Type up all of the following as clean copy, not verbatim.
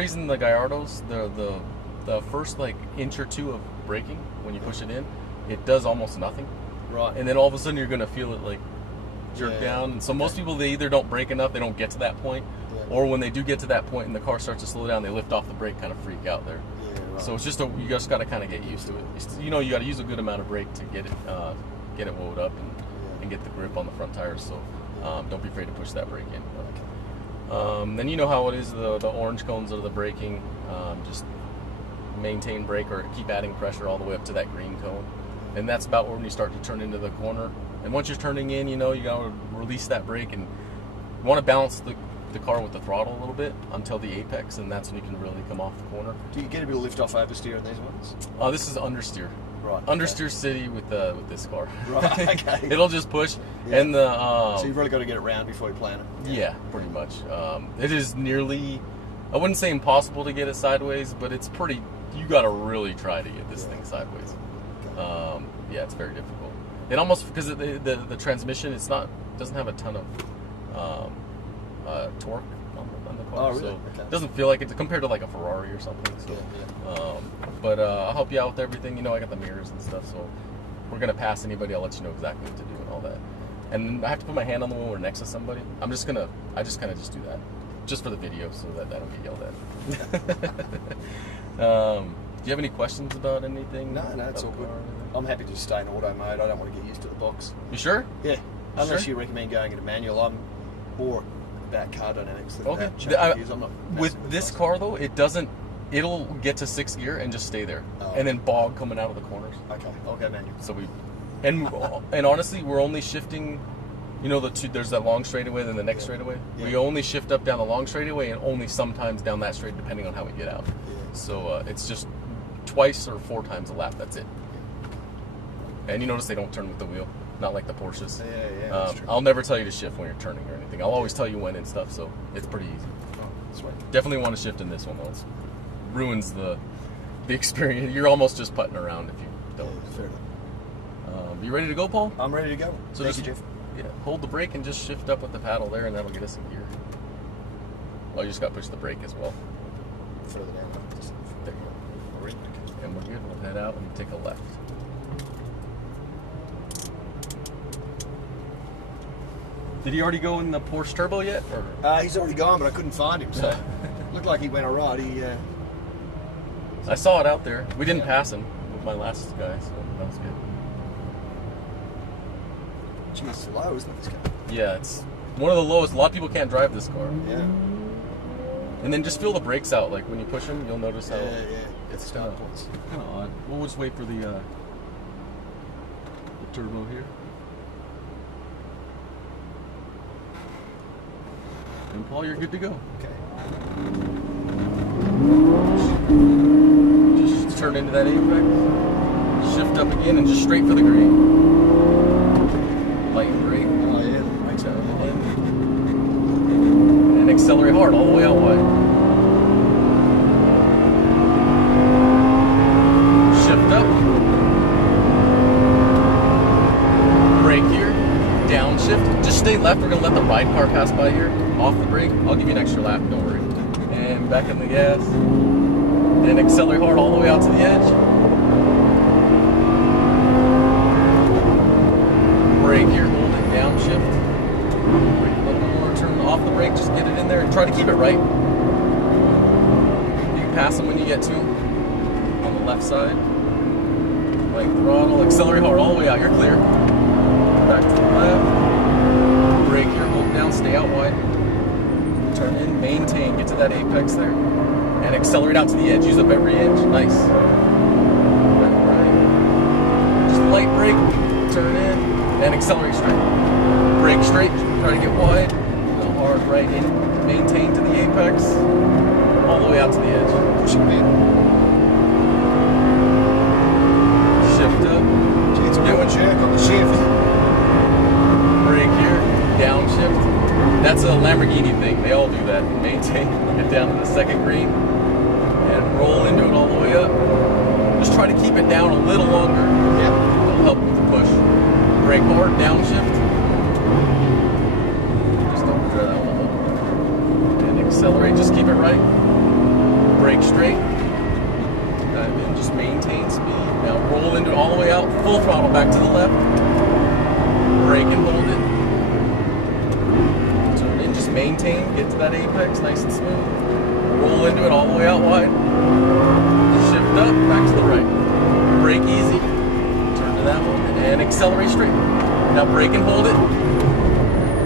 reason the Gallardos, the first like inch or two of braking when you push it in, it does almost nothing. Right. And then all of a sudden you're gonna feel it like jerk down. And so most people, they either don't brake enough, they don't get to that point, or when they do get to that point and the car starts to slow down, they lift off the brake, kind of freak out there. Yeah, right. So it's just you just got to kind of get used to it. You know, you got to use a good amount of brake to get it wound up and get the grip on the front tires. So don't be afraid to push that brake in. Then you know how it is, the orange cones are the braking. Just maintain brake or keep adding pressure all the way up to that green cone. And that's about when you start to turn into the corner. And once you're turning in, you know, you got to release that brake, and you want to balance the car with the throttle a little bit until the apex, and that's when you can really come off the corner. Do you get a bit of lift off oversteer in these ones? This is understeer. Right. Understeer city with this car. Right. Okay. It'll just push, and so you've really got to get it round before you plan it. Yeah, pretty much. It is nearly, I wouldn't say impossible to get it sideways, but it's pretty. You got to really try to get this thing sideways. Okay. Yeah, it's very difficult. It almost, because the transmission, doesn't have a ton of torque on the car. Oh, really? So Okay. it doesn't feel like it compared to like a Ferrari or something. So, but I'll help you out with everything. You know, I got the mirrors and stuff, so we're gonna pass anybody. I'll let you know exactly what to do and all that. And I have to put my hand on the wheel when we're next to somebody. I just kind of just do that, just for the video, so that I don't get yelled at. Do you have any questions about anything? No, it's all good. I'm happy to stay in auto mode. I don't want to get used to the box. You sure? Yeah. Unless Sure? you recommend going into manual, I'm more about car dynamics than Okay. about change gears. I'm not With this car though, it'll get to 6th gear and just stay there, and then bog coming out of the corners. Okay, I'll go manual. So and honestly, we're only shifting. You know, there's that long straightaway, then the next straightaway. Yeah. We only shift up down the long straightaway, and only sometimes down that straight, depending on how we get out. Yeah. So it's just twice or 4 times a lap. That's it. And you notice they don't turn with the wheel, not like the Porsches. Yeah, that's true. I'll never tell you to shift when you're turning or anything. I'll always tell you when and stuff, so it's pretty easy. Oh, sweet. Definitely want to shift in this one though. It ruins the experience. You're almost just putting around if you don't. Yeah, fair enough. You ready to go, Paul? I'm ready to go. So Thank you, Jeff. Yeah, hold the brake and just shift up with the paddle there, and that'll get us in gear. Oh, you just got to push the brake as well. Further down. There you go. And we're good. We'll head out and take a left. Did he already go in the Porsche Turbo yet? Or? He's already gone, but I couldn't find him, so looked like he went all right. I saw it out there. We didn't pass him with my last guy, so that was good. Geez, slow, isn't it, this car? Yeah, it's one of the lowest. A lot of people can't drive this car. Yeah. And then just feel the brakes out. Like when you push them, you'll notice how It's start points. kind of odd. We'll just wait for the turbo here. And Paul, you're good to go. Okay. Just turn into that apex. Shift up again and just straight for the green. Light brake. Oh yeah, brakes out. And accelerate hard all the way out wide. Shift up. Brake here. Downshift. Just stay left. We're going to let the ride car pass by here. Off the brake. I'll give you an extra lap. Don't worry. And back in the gas. And accelerate hard all the way out to the edge. Brake here. Hold it. Downshift. Brake a little more. Turn off the brake. Just get it in there. And try to keep it right. You can pass them when you get to on the left side. Right throttle. Accelerate hard all the way out. You're clear. Back to the left. Brake here, hold down, stay out wide. Turn in, maintain, get to that apex there. And accelerate out to the edge. Use up every inch. Nice. Right. Just light brake, turn in, and accelerate straight. Brake straight, try to get wide. Go hard right in, maintain to the apex. All the way out to the edge. Pushing in. Shift up. Gee, it's a good jerk on the shift. Brake here, downshift. That's a Lamborghini thing. They all do that. Maintain, get down to the second green, and roll into it all the way up. Just try to keep it down a little longer. Yeah. It'll help with the push. Brake hard, downshift. Just don't try that one. And accelerate. Just keep it right. Brake straight. Dive in, just maintain speed. Now roll into it all the way out, full throttle back to the left. Brake and hold it. Turn in, just maintain, get to that apex, nice and smooth. Roll into it all the way out wide. Shift up, back to the right. Brake easy. Turn to that one, and accelerate straight. Now brake and hold it.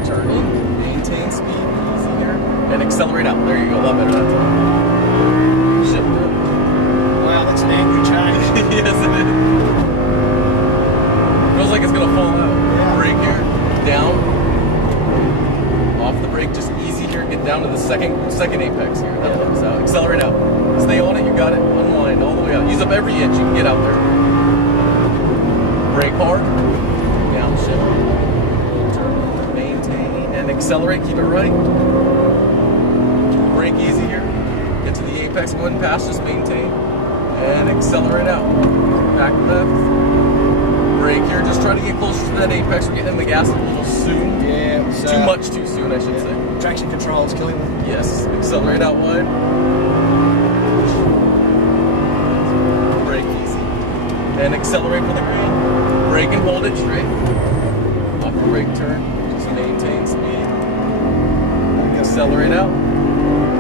Turn in, maintain speed, easy here, and accelerate out. There you go, a lot better that time. Shift up. Wow, that's an angry change. Yes, it is. Feels like it's gonna fall out. Yeah. Brake here, down. Off the brake, just easy here. Get down to the second apex here. That levels out. Accelerate out. Stay on it. You got it. Unwind all the way out. Use up every inch you can get out there. Brake hard. Downshift. Turn. Maintain and accelerate. Keep it right. Brake easy here. Get to the apex. Go ahead and pass. Just maintain and accelerate out. Back left. Brake here. Just try to get closer to that apex. We're getting in the gas a little soon. Yeah, it was, Too much too soon, I should say. Traction control is killing me. Yes. Accelerate out wide. Brake easy. And accelerate for the green. Brake and hold it straight. Off the brake turn. Just maintain speed. Accelerate out.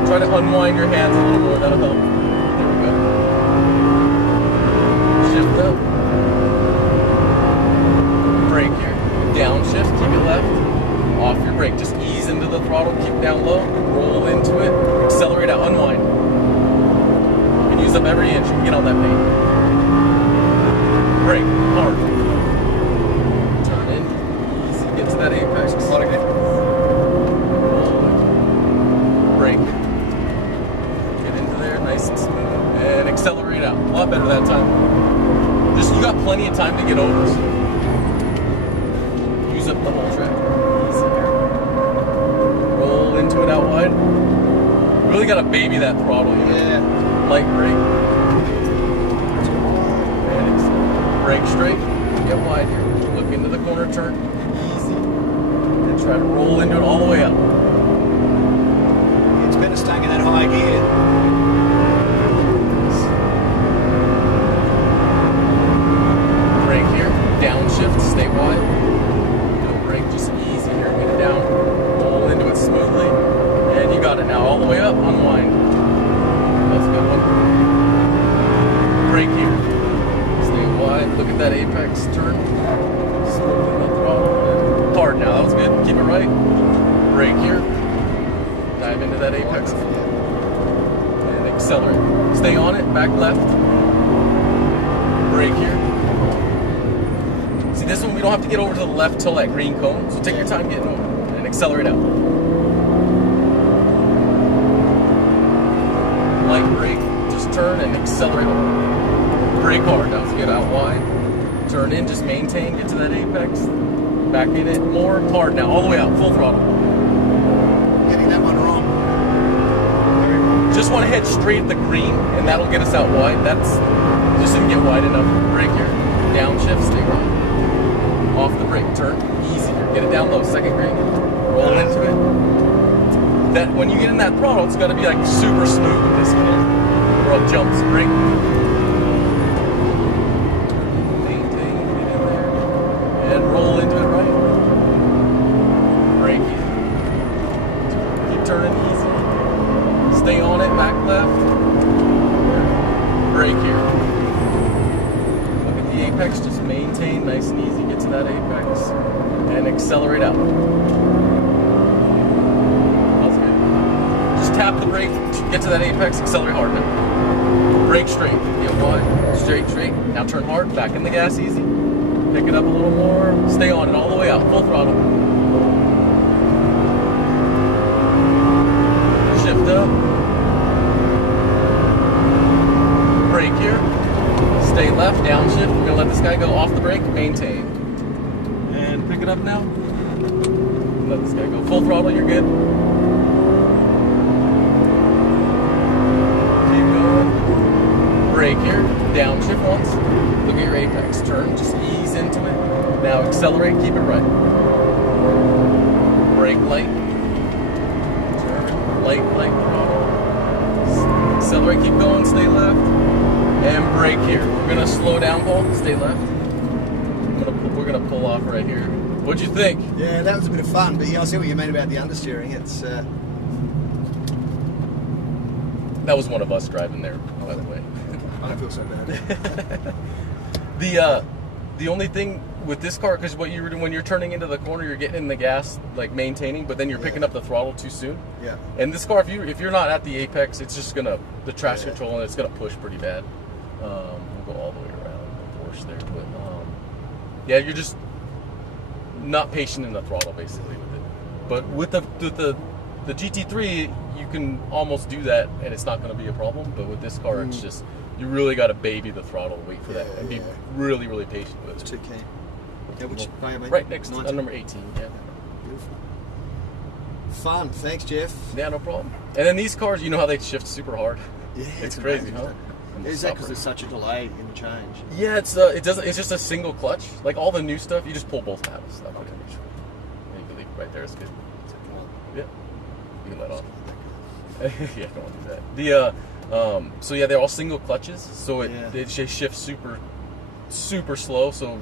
Try to unwind your hands a little more. That'll help. There we go. Shift up. Brake here. Downshift. Keep it left. Off your brake. Just ease into the throttle. Keep down low. Roll into it. Accelerate out. Unwind. And use up every inch you can get on that paint. Brake. Hard. Turn in. Easy. Get to that apex. What again? Brake. Get into there. Nice and smooth. And accelerate out. A lot better that time. You got plenty of time to get over. So use up the whole track. Easy here. Roll into it out wide. Really got to baby that throttle. Yeah. Light brake. And brake straight. Get wide here. Look into the corner, turn. Easy. And try to roll into it all the way out. It's better staying in that high gear. Brake here. Downshift. Stay wide. Brake just easy here. Get it down. Roll into it smoothly. And you got it now. All the way up. Unwind. That's a good one. Brake here. Stay wide. Look at that apex. Turn. Smoothly the throttle. Hard now. That was good. Keep it right. Brake here. Dive into that apex. And accelerate. Stay on it. Back left. Brake here. See, this one we don't have to get over to the left till that green cone. So take your time getting over and accelerate out. Light brake, just turn and accelerate over. Brake hard, that was good. Out wide. Turn in, just maintain, get to that apex. Back in it more. Hard now, all the way out, full throttle. Getting that one wrong. Just want to head straight at the green, and that'll get us out wide. That's just didn't get wide enough. Brake here, downshift, stay right. Off the brake, turn, easier. Get it down low, second green, roll into it. That when you get in that throttle, it's got to be like super smooth with this one, or it jumps. Brake. Maintain, get in there, and roll into it right. Brake. Keep turning easy. Stay on it, back left. Brake here. Look at the apex, just maintain, nice and easy. Get to that apex and accelerate out. That's good. Just tap the brake, get to that apex, accelerate hard now. Brake straight, get wide, straight. Now turn hard, back in the gas easy. Pick it up a little more, stay on it all the way out, full throttle. Shift up. Brake here. Stay left, downshift. We're gonna let this guy go off the brake, maintain. And pick it up now. Let this guy go. Full throttle, you're good. Keep going. Brake here, downshift once. Look at your apex. Turn, just ease into it. Now accelerate, keep it right. Brake light. Turn, light, throttle. accelerate, keep going, stay left, and brake here. We're gonna slow down, Paul. Stay left. We're gonna pull off right here. What'd you think? Yeah, that was a bit of fun, but yeah, I see what you mean about the understeering. It's That was one of us driving there, by the way. I don't feel so bad. The only thing with this car, because when you're turning into the corner, you're getting in the gas, like maintaining, but then you're picking up the throttle too soon. Yeah. And this car, if you're not at the apex, it's just gonna the traction control, and it's gonna push pretty bad. We'll go all the way around the Porsche there, but yeah, you're just not patient in the throttle basically with it. But with the GT3, you can almost do that, and it's not going to be a problem. But with this car, it's just you really got to baby the throttle, wait for that, and be really, really patient with it. It's too keen. Yeah, which right next to number 18. Yeah. Beautiful. Fun. Thanks, Jeff. Yeah, no problem. And then these cars, you know how they shift super hard. Yeah, it's crazy, amazing, huh? Is that because there's such a delay in the change? Yeah, it's just a single clutch. Like all the new stuff, you just pull both paddles. Okay. And you can leave it right there. It's good. Yeah. You can let off. Yeah, don't want to do that. So yeah, they're all single clutches, so it just shifts super slow. So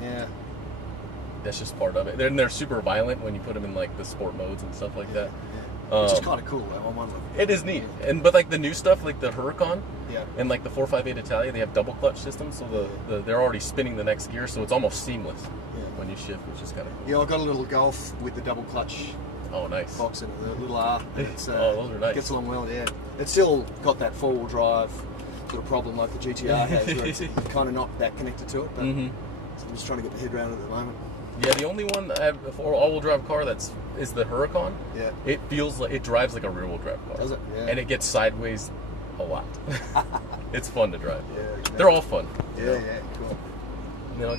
that's just part of it. They're super violent when you put them in like the sport modes and stuff like that. Which is kind of cool though, on one level. It is neat, but like the new stuff, like the Huracan, Yeah. And like the 458 Italia, they have double clutch systems, so they're already spinning the next gear, so it's almost seamless when you shift, which is kind of cool. Yeah, I got a little Golf with the double clutch. Oh, nice. Box in it, the little R. It's, oh, those are nice. Gets along well, yeah. It's still got that four-wheel drive sort of problem like the GTR has, where it's kind of not that connected to it. But so I'm just trying to get the head around it at the moment. Yeah, the only one I have for all-wheel drive car is the Huracan. Yeah. It feels like it drives like a rear-wheel drive car. Does it? Yeah. And it gets sideways a lot. It's fun to drive. Yeah. They're all fun. Yeah, cool. Now